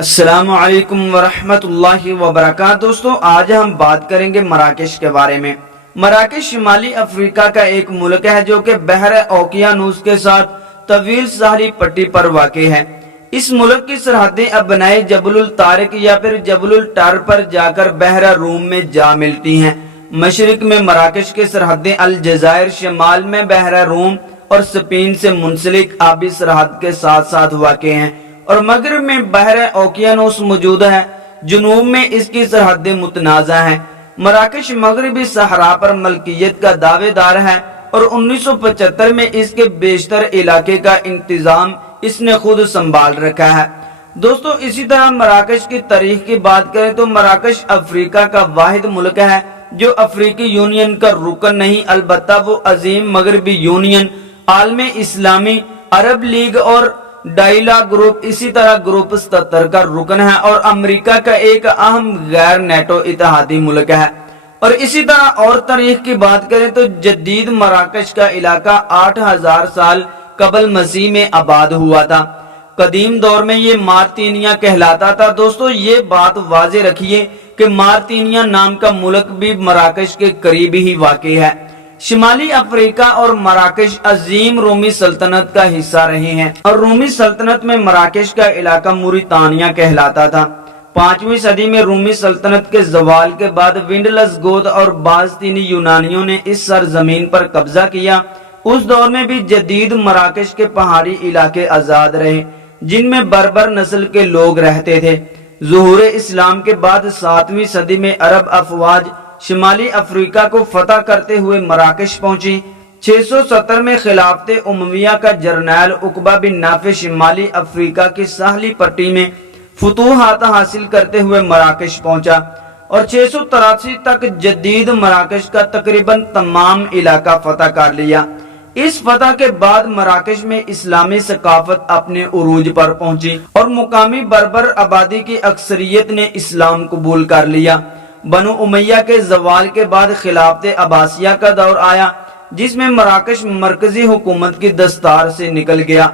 السلام علیکم ورحمۃ اللہ وبرکاتہ۔ دوستو آج ہم بات کریں گے مراکش کے بارے میں۔ مراکش شمالی افریقہ کا ایک ملک ہے جو کہ بحر اوقیانوس کے ساتھ طویل ساحلی پٹی پر واقع ہے۔ اس ملک کی سرحدیں اب بنائے جبل الطارق یا پھر جبل الٹار پر جا کر بحر روم میں جا ملتی ہیں۔ مشرق میں مراکش کی سرحدیں الجزائر، شمال میں بحر روم اور اسپین سے منسلک آبی سرحد کے ساتھ ساتھ واقع ہیں، اور مغرب میں بحر اوقیانوس موجود ہے۔ جنوب میں اس کی سرحدیں متنازع ہیں۔ مراکش مغربی صحرا پر ملکیت کا دعوے دار ہے اور 1975 میں اس کے بیشتر علاقے کا انتظام اس نے خود سنبھال رکھا ہے۔ دوستو اسی طرح مراکش کی تاریخ کی بات کریں تو مراکش افریقہ کا واحد ملک ہے جو افریقی یونین کا رکن نہیں، البتہ وہ عظیم مغربی یونین، عالم اسلامی، عرب لیگ اور ڈائلا گروپ، اسی طرح گروپ 77 کا رکن ہے اور امریکہ کا ایک اہم غیر نیٹو اتحادی ملک ہے۔ اور اسی طرح اور تاریخ کی بات کریں تو جدید مراکش کا علاقہ 8000 سال قبل مسیح میں آباد ہوا تھا۔ قدیم دور میں یہ مارتینیا کہلاتا تھا۔ دوستو یہ بات واضح رکھیے کہ مارتینیا نام کا ملک بھی مراکش کے قریب ہی واقع ہے۔ شمالی افریقہ اور مراکش عظیم رومی سلطنت کا حصہ رہے ہیں، اور رومی سلطنت میں مراکش کا علاقہ موریتانیہ کہلاتا تھا۔ 5ویں صدی میں رومی سلطنت کے زوال کے بعد ونڈلس گوت اور بازنطینی یونانیوں نے اس سرزمین پر قبضہ کیا۔ اس دور میں بھی جدید مراکش کے پہاڑی علاقے آزاد رہے جن میں بربر نسل کے لوگ رہتے تھے۔ ظہور اسلام کے بعد 7ویں صدی میں عرب افواج شمالی افریقہ کو فتح کرتے ہوئے مراکش پہنچی۔ 670 میں خلافت امویہ کا جرنیل عقبہ بن نافع شمالی افریقہ کی ساحلی پٹی میں فتوحات حاصل کرتے ہوئے مراکش پہنچا اور 683 تک جدید مراکش کا تقریباً تمام علاقہ فتح کر لیا۔ اس فتح کے بعد مراکش میں اسلامی ثقافت اپنے عروج پر پہنچی اور مقامی بربر آبادی کی اکثریت نے اسلام قبول کر لیا۔ بنو امیہ کے زوال کے بعد خلافت عباسیہ کا دور آیا جس میں مراکش مرکزی حکومت کی دستار سے نکل گیا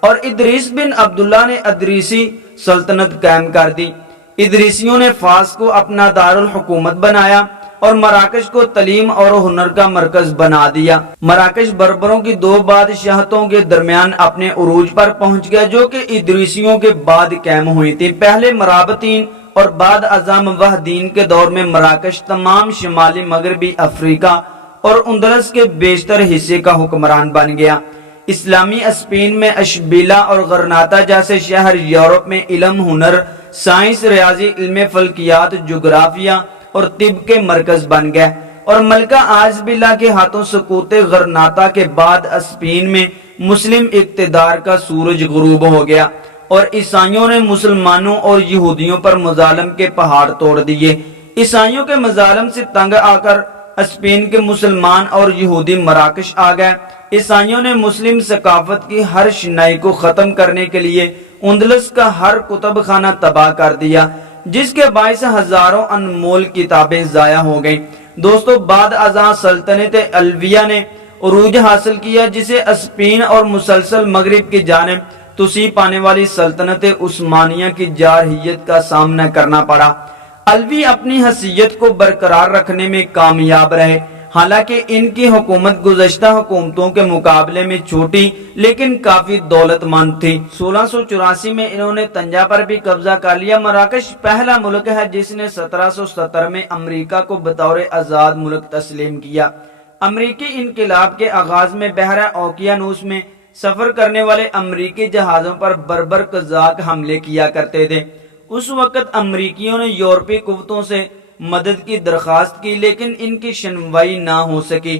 اور ادریس بن عبداللہ نے ادریسی سلطنت قائم کر دی۔ ادریسیوں نے فاس کو اپنا دارالحکومت بنایا اور مراکش کو تعلیم اور ہنر کا مرکز بنا دیا۔ مراکش بربروں کی 2 بادشاہتوں کے درمیان اپنے عروج پر پہنچ گیا جو کہ ادریسیوں کے بعد قائم ہوئی تھی۔ پہلے مرابطین اور بعد ازاں موحدین کے دور میں مراکش تمام شمالی مغربی افریقہ اور اندلس کے بیشتر حصے کا حکمران بن گیا۔ اسلامی اسپین میں اشبیلا اور غرناطہ جیسے شہر یورپ میں علم، ہنر، سائنس، ریاضی، علم فلکیات، جغرافیہ اور طب کے مرکز بن گئے، اور ملکہ اشبیلا کے ہاتھوں سقوط غرناطہ کے بعد اسپین میں مسلم اقتدار کا سورج غروب ہو گیا اور عیسائیوں نے مسلمانوں اور یہودیوں پر مظالم کے پہاڑ توڑ دیے۔ عیسائیوں کے مظالم سے تنگ آ کر اسپین کے مسلمان اور یہودی مراکش آ گئے۔ عیسائیوں نے مسلم ثقافت کی ہر شنائی کو ختم کرنے کے لیے اندلس کا ہر کتب خانہ تباہ کر دیا جس کے باعث ہزاروں انمول کتابیں ضائع ہو گئیں۔ دوستو بعد ازاں سلطنت علویہ نے عروج حاصل کیا جسے اسپین اور مسلسل مغرب کی جانب توسیع پانے والی سلطنت عثمانیہ کی جارحیت کا سامنا کرنا پڑا۔ علوی اپنی حیثیت کو برقرار رکھنے میں کامیاب رہے، حالانکہ ان کی حکومت گزشتہ حکومتوں کے مقابلے میں چھوٹی لیکن کافی دولت مند تھی۔ 1684 میں انہوں نے طنجہ پر بھی قبضہ کر لیا۔ مراکش پہلا ملک ہے جس نے 1770 میں امریکہ کو بطور آزاد ملک تسلیم کیا۔ امریکی انقلاب کے آغاز میں بحر اوقیانوس میں سفر کرنے والے امریکی جہازوں پر بربر قزاق حملے کیا کرتے تھے۔ اس وقت امریکیوں نے یورپی قوتوں سے مدد کی درخواست کی لیکن ان کی شنوائی نہ ہو سکی۔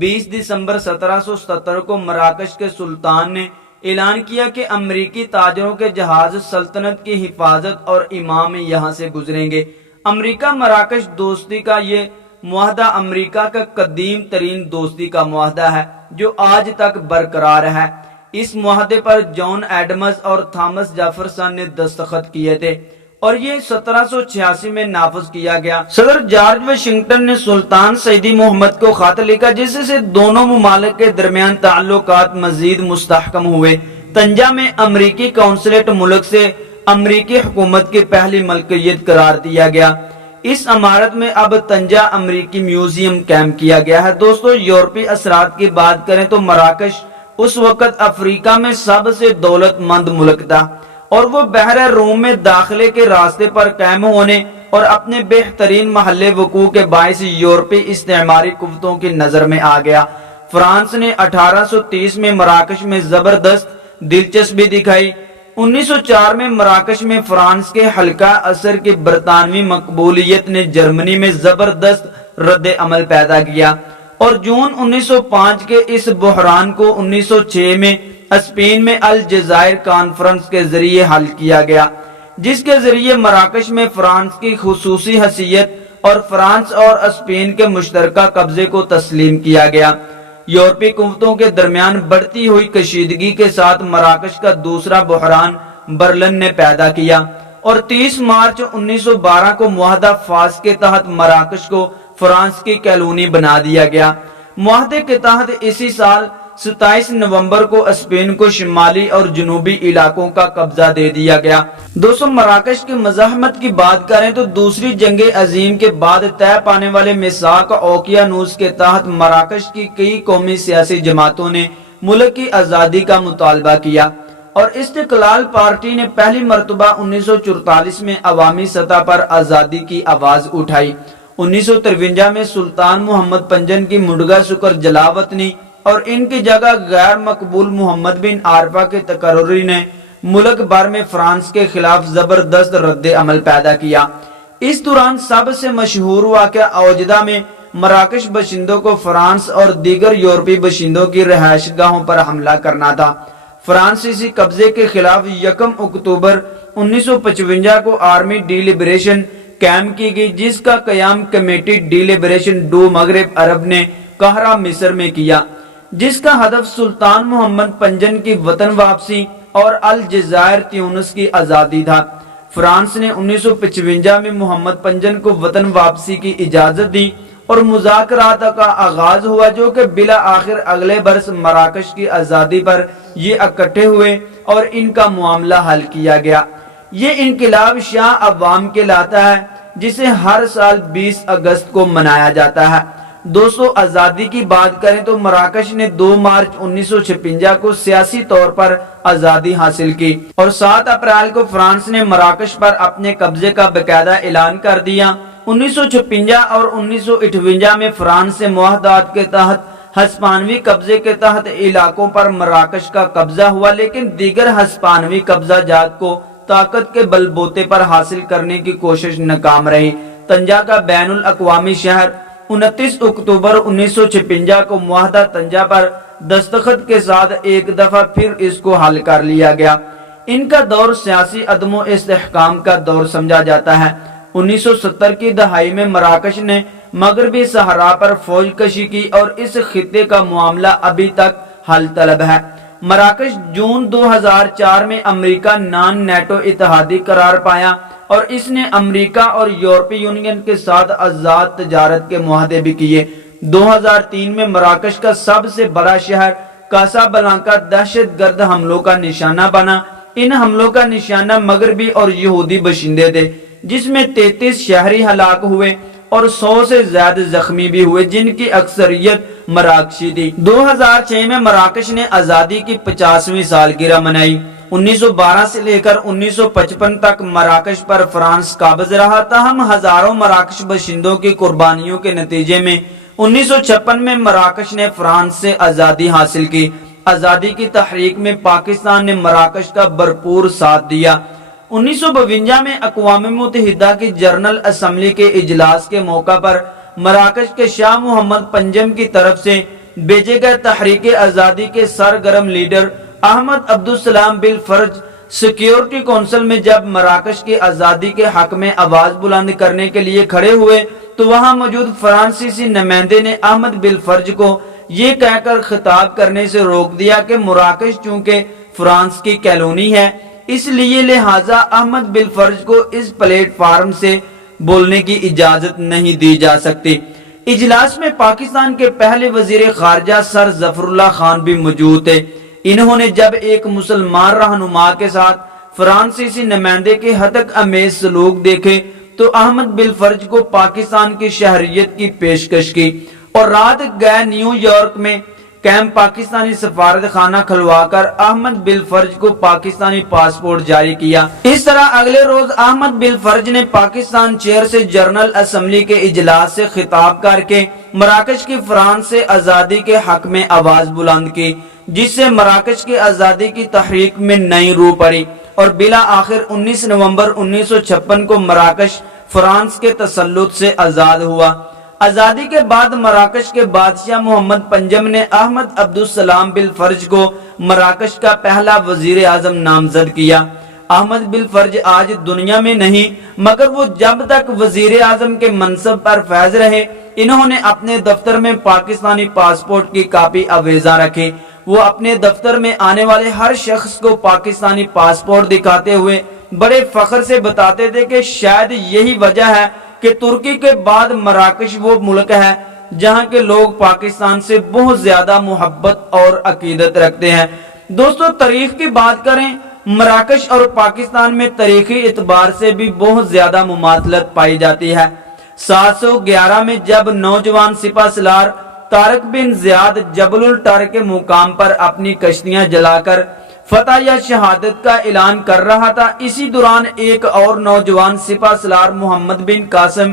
20 دسمبر 1770 کو مراکش کے سلطان نے اعلان کیا کہ امریکی تاجروں کے جہاز سلطنت کی حفاظت اور امام یہاں سے گزریں گے۔ امریکہ مراکش دوستی کا یہ معاہدہ امریکہ کا قدیم ترین دوستی کا معاہدہ ہے جو آج تک برقرار ہے۔ اس معاہدے پر جان ایڈمز اور تھامس جیفرسن نے دستخط کیے تھے اور یہ 1786 میں نافذ کیا گیا۔ صدر جارج واشنگٹن نے سلطان سعیدی محمد کو خط لکھا جس سے دونوں ممالک کے درمیان تعلقات مزید مستحکم ہوئے۔ طنجہ میں امریکی قونصلیٹ ملک سے امریکی حکومت کی پہلی ملکیت قرار دیا گیا۔ اس عمارت میں اب طنجہ امریکی میوزیم قائم کیا گیا ہے۔ دوستو یورپی اثرات کی بات کریں تو مراکش اس وقت افریقہ میں سب سے دولت مند ملک تھا اور وہ بحر روم میں داخلے کے راستے پر قائم ہونے اور اپنے بہترین محل وقوع کے باعث یورپی استعماری قوتوں کی نظر میں آ گیا۔ فرانس نے 1830 میں مراکش میں زبردست دلچسپی دکھائی۔ 1904 میں مراکش میں فرانس کے حلقہ اثر کی برطانوی مقبولیت نے جرمنی میں زبردست رد عمل پیدا کیا اور جون 1905 کے اس بحران کو 1906 میں اسپین میں الجزائر کانفرنس کے ذریعے حل کیا گیا، جس کے ذریعے مراکش میں فرانس کی خصوصی حیثیت اور فرانس اور اسپین کے مشترکہ قبضے کو تسلیم کیا گیا۔ یورپی قوتوں کے درمیان بڑھتی ہوئی کشیدگی کے ساتھ مراکش کا دوسرا بحران برلن نے پیدا کیا اور 30 مارچ 1912 کو معاہدہ فاس کے تحت مراکش کو فرانس کی کالونی بنا دیا گیا۔ معاہدے کے تحت اسی سال 27 نومبر کو اسپین کو شمالی اور جنوبی علاقوں کا قبضہ دے دیا گیا۔ دوستو مراکش کی مزاحمت کی بات کریں تو دوسری جنگ عظیم کے بعد طے پانے والے میثاق اوقیانوس کے تحت مراکش کی کئی قومی سیاسی جماعتوں نے ملک کی آزادی کا مطالبہ کیا اور استقلال پارٹی نے پہلی مرتبہ 1944 میں عوامی سطح پر آزادی کی آواز اٹھائی۔ 1953 میں سلطان محمد پنجن کی مڈگا سکر جلاوطنی اور ان کی جگہ غیر مقبول محمد بن عارفہ کے تقرری نے ملک بھر میں فرانس کے خلاف زبردست رد عمل پیدا کیا۔ اس دوران سب سے مشہور واقعہ اوجدہ میں مراکش باشندوں کو فرانس اور دیگر یورپی باشندوں کی رہائش گاہوں پر حملہ کرنا تھا۔ فرانسیسی قبضے کے خلاف 1 اکتوبر 1955 کو آرمی ڈی لبریشن قائم کی گئی، جس کا قیام کمیٹی ڈی لبریشن ڈو مغرب عرب نے قاہرہ مصر میں کیا، جس کا ہدف سلطان محمد پنجن کی وطن واپسی اور الجزائر تیونس کی آزادی تھا۔ فرانس نے 1955 میں محمد پنجن کو وطن واپسی کی اجازت دی اور مذاکرات کا آغاز ہوا، جو کہ بالآخر اگلے برس مراکش کی آزادی پر یہ اکٹھے ہوئے اور ان کا معاملہ حل کیا گیا۔ یہ انقلاب شاہ عوام کے لاتا ہے، جسے ہر سال 20 اگست کو منایا جاتا ہے۔ دوستو آزادی کی بات کریں تو مراکش نے 2 مارچ 1956 کو سیاسی طور پر آزادی حاصل کی اور 7 اپریل کو فرانس نے مراکش پر اپنے قبضے کا باقاعدہ اعلان کر دیا۔ 1956 اور 1958 میں فرانس سے معاہدات کے تحت ہسپانوی قبضے کے تحت علاقوں پر مراکش کا قبضہ ہوا، لیکن دیگر ہسپانوی قبضہ جات کو طاقت کے بل بوتے پر حاصل کرنے کی کوشش ناکام رہی۔ طنجہ کا بین الاقوامی شہر 29 اکتوبر 1956 کو معاہدہ طنجہ پر دستخط کے ساتھ ایک دفعہ پھر اس کو حل کر لیا گیا۔ ان کا دور سیاسی عدم و استحکام کا دور سمجھا جاتا ہے۔ 1970 کی دہائی میں مراکش نے مغربی صحرا پر فوج کشی کی اور اس خطے کا معاملہ ابھی تک حل طلب ہے۔ مراکش جون 2004 میں امریکہ نان نیٹو اتحادی قرار پایا اور اس نے امریکہ اور یورپی یونین کے ساتھ آزاد تجارت کے معاہدے بھی کیے۔ 2003 میں مراکش کا سب سے بڑا شہر کاسابلانکا دہشت گرد حملوں کا نشانہ بنا۔ ان حملوں کا نشانہ مغربی اور یہودی باشندے تھے، جس میں 33 شہری ہلاک ہوئے اور 100 سے زیادہ زخمی بھی ہوئے، جن کی اکثریت مراکشی تھی۔ 2006 میں مراکش نے آزادی کی 50ویں سالگرہ منائی۔ 1912 سے لے کر 1955 تک مراکش پر فرانس قابض رہا، تاہم ہزاروں مراکش باشندوں کی قربانیوں کے نتیجے میں 1956 میں مراکش نے فرانس سے آزادی حاصل کی۔ آزادی کی تحریک میں پاکستان نے مراکش کا بھرپور ساتھ دیا۔ 1952 میں اقوام متحدہ کی جنرل اسمبلی کے اجلاس کے موقع پر مراکش کے شاہ محمد پنجم کی طرف سے بھیجے گئے تحریک آزادی کے سرگرم leader Ahmed Abdeslam Balafrej security council میں جب مراکش کی آزادی کے حق میں آواز بلند کرنے کے لیے کھڑے ہوئے تو وہاں موجود فرانسیسی نمائندے نے احمد بالفرج کو یہ کہہ کر خطاب کرنے سے روک دیا کہ مراکش چونکہ فرانس کی کالونی ہے، اس لیے لہٰذا احمد بالفرج کو اس پلیٹ فارم سے بولنے کی اجازت نہیں دی جا سکتی۔ اجلاس میں پاکستان کے پہلے وزیر خارجہ سر ظفر اللہ خان بھی موجود تھے۔ انہوں نے جب ایک مسلمان رہنما کے ساتھ فرانسیسی نمائندے کے ہتک امیز سلوک دیکھے تو احمد بالفرج کو پاکستان کی شہریت کی پیشکش کی اور رات گئے نیو یارک میں کیمپ پاکستانی سفارت خانہ کھلوا کر احمد بالفرج کو پاکستانی پاسپورٹ جاری کیا۔ اس طرح اگلے روز احمد بالفرج نے پاکستان چیئر سے جنرل اسمبلی کے اجلاس سے خطاب کر کے مراکش کی فرانس سے آزادی کے حق میں آواز بلند کی، جس سے مراکش کی آزادی کی تحریک میں نئی روح پڑی اور بالآخر 19 نومبر 1956 کو مراکش فرانس کے تسلط سے آزاد ہوا۔ آزادی کے بعد مراکش کے بادشاہ محمد پنجم نے احمد عبدالسلام بالفرج کو مراکش کا پہلا وزیر اعظم نامزد کیا۔ احمد بالفرج آج دنیا میں نہیں، مگر وہ جب تک وزیر اعظم کے منصب پر فائز رہے، انہوں نے اپنے دفتر میں پاکستانی پاسپورٹ کی کاپی آویزاں رکھی۔ وہ اپنے دفتر میں آنے والے ہر شخص کو پاکستانی پاسپورٹ دکھاتے ہوئے بڑے فخر سے بتاتے تھے کہ شاید یہی وجہ ہے کہ ترکی کے بعد مراکش وہ ملک ہے جہاں کے لوگ پاکستان سے بہت زیادہ محبت اور عقیدت رکھتے ہیں۔ دوستو، تاریخ کی بات کریں، مراکش اور پاکستان میں تاریخی اعتبار سے بھی بہت زیادہ مماثلت پائی جاتی ہے۔ 711 میں جب نوجوان سپہ سالار طارق بن زیاد جبل الٹر کے مقام پر اپنی کشتیاں جلا کر فتح یا شہادت کا اعلان کر رہا تھا، اسی دوران ایک اور نوجوان سپہ سالار محمد بن قاسم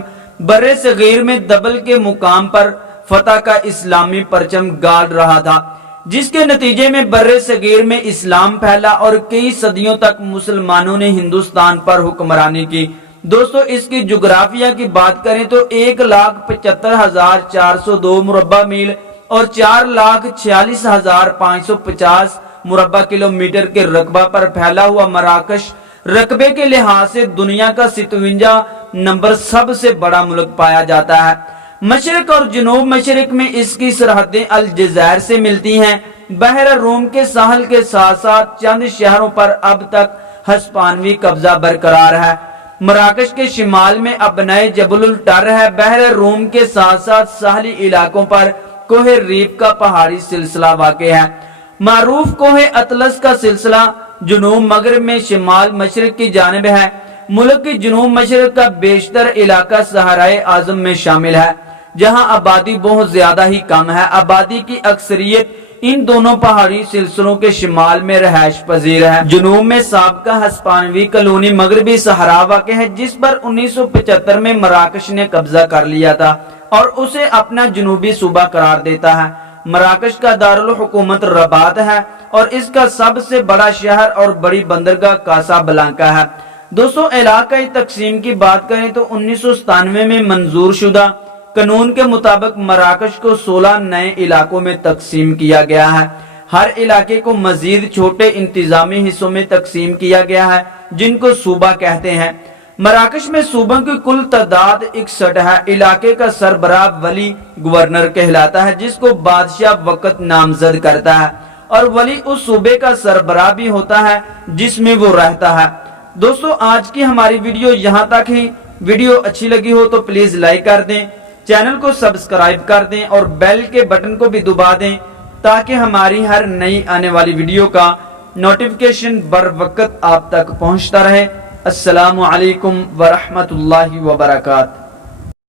بر صغیر میں دبل کے مقام پر فتح کا اسلامی پرچم گاڑ رہا تھا، جس کے نتیجے میں بر صغیر میں اسلام پھیلا اور کئی صدیوں تک مسلمانوں نے ہندوستان پر حکمرانی کی۔ دوستو، اس کی جغرافیہ کی بات کریں تو 1,75,402 مربع میل اور 4,46,550 مربع کلومیٹر کے رقبہ پر پھیلا ہوا مراکش رقبے کے لحاظ سے دنیا کا 57 نمبر سب سے بڑا ملک پایا جاتا ہے۔ مشرق اور جنوب مشرق میں اس کی سرحدیں الجزائر سے ملتی ہیں۔ بحر روم کے ساحل کے ساتھ ساتھ چند شہروں پر اب تک ہسپانوی قبضہ برقرار ہے۔ مراکش کے شمال میں ابنائے جبل الٹر ہے۔ بحر روم کے ساتھ ساتھ ساحلی علاقوں پر کوہ ریف کا پہاڑی سلسلہ واقع ہے۔ معروف کوہ اطلس کا سلسلہ جنوب مغرب میں شمال مشرق کی جانب ہے۔ ملک کی جنوب مشرق کا بیشتر علاقہ صحرائے اعظم میں شامل ہے، جہاں آبادی بہت زیادہ ہی کم ہے۔ آبادی کی اکثریت ان دونوں پہاڑی سلسلوں کے شمال میں رہائش پذیر ہے۔ جنوب میں سابقہ ہسپانوی کالونی مغربی صحرا واقع ہے، جس پر 1975 میں مراکش نے قبضہ کر لیا تھا اور اسے اپنا جنوبی صوبہ قرار دیتا ہے۔ مراکش کا دارالحکومت رباط ہے اور اس کا سب سے بڑا شہر اور بڑی بندرگاہ کاسابلانکا ہے۔ دوستو، علاقائی تقسیم کی بات کریں تو 1997 میں منظور شدہ قانون کے مطابق مراکش کو 16 نئے علاقوں میں تقسیم کیا گیا ہے۔ ہر علاقے کو مزید چھوٹے انتظامی حصوں میں تقسیم کیا گیا ہے، جن کو صوبہ کہتے ہیں۔ مراکش میں صوبوں کی کل تعداد 61 ہے۔ علاقے کا سربراہ ولی گورنر کہلاتا ہے، جس کو بادشاہ وقت نامزد کرتا ہے، اور ولی اس صوبے کا سربراہ بھی ہوتا ہے جس میں وہ رہتا ہے۔ دوستو، آج کی ہماری ویڈیو یہاں تک ہی۔ ویڈیو اچھی لگی ہو تو پلیز لائک کر دیں، چینل کو سبسکرائب کر دیں اور بیل کے بٹن کو بھی دبا دیں تاکہ ہماری ہر نئی آنے والی ویڈیو کا نوٹیفیکیشن بر وقت آپ تک پہنچتا رہے۔ السلام علیکم ورحمۃ اللہ وبرکاتہ۔